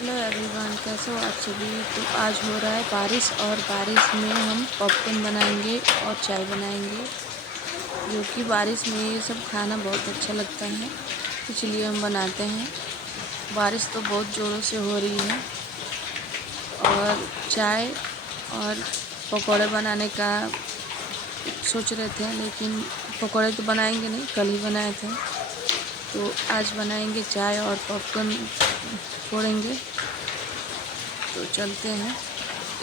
Hello everyone, कैसे हो आप सभी। तो आज हो रहा है बारिश और बारिश में हम पॉपकॉर्न बनाएंगे और चाय बनाएंगे, जो कि बारिश में ये सब खाना बहुत अच्छा लगता है, इसलिए हम बनाते हैं। बारिश तो बहुत ज़ोरों से हो रही है और चाय और पकौड़े बनाने का सोच रहे थे, लेकिन पकौड़े तो बनाएंगे नहीं, कल ही बनाए थे। तो आज बनाएंगे चाय और पॉपकॉर्न फोड़ेंगे। तो चलते हैं,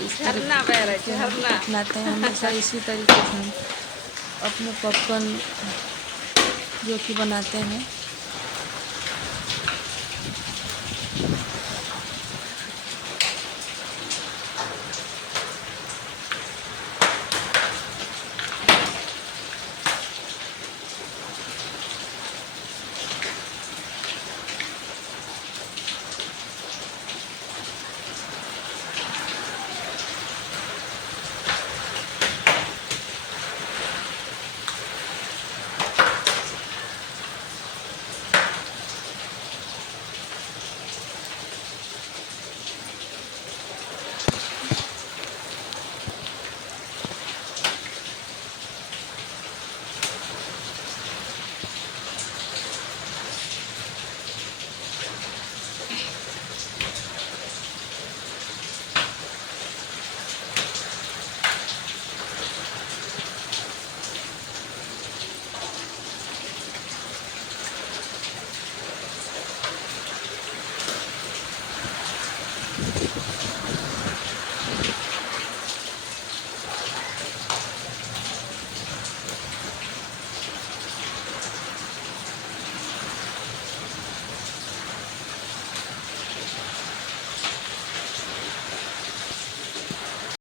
इस झरना बह रहा है, तरीके हम झरना। अपनाते हैं हमेशा, इसी तरीके से हम अपने पॉपकॉर्न जो कि बनाते हैं।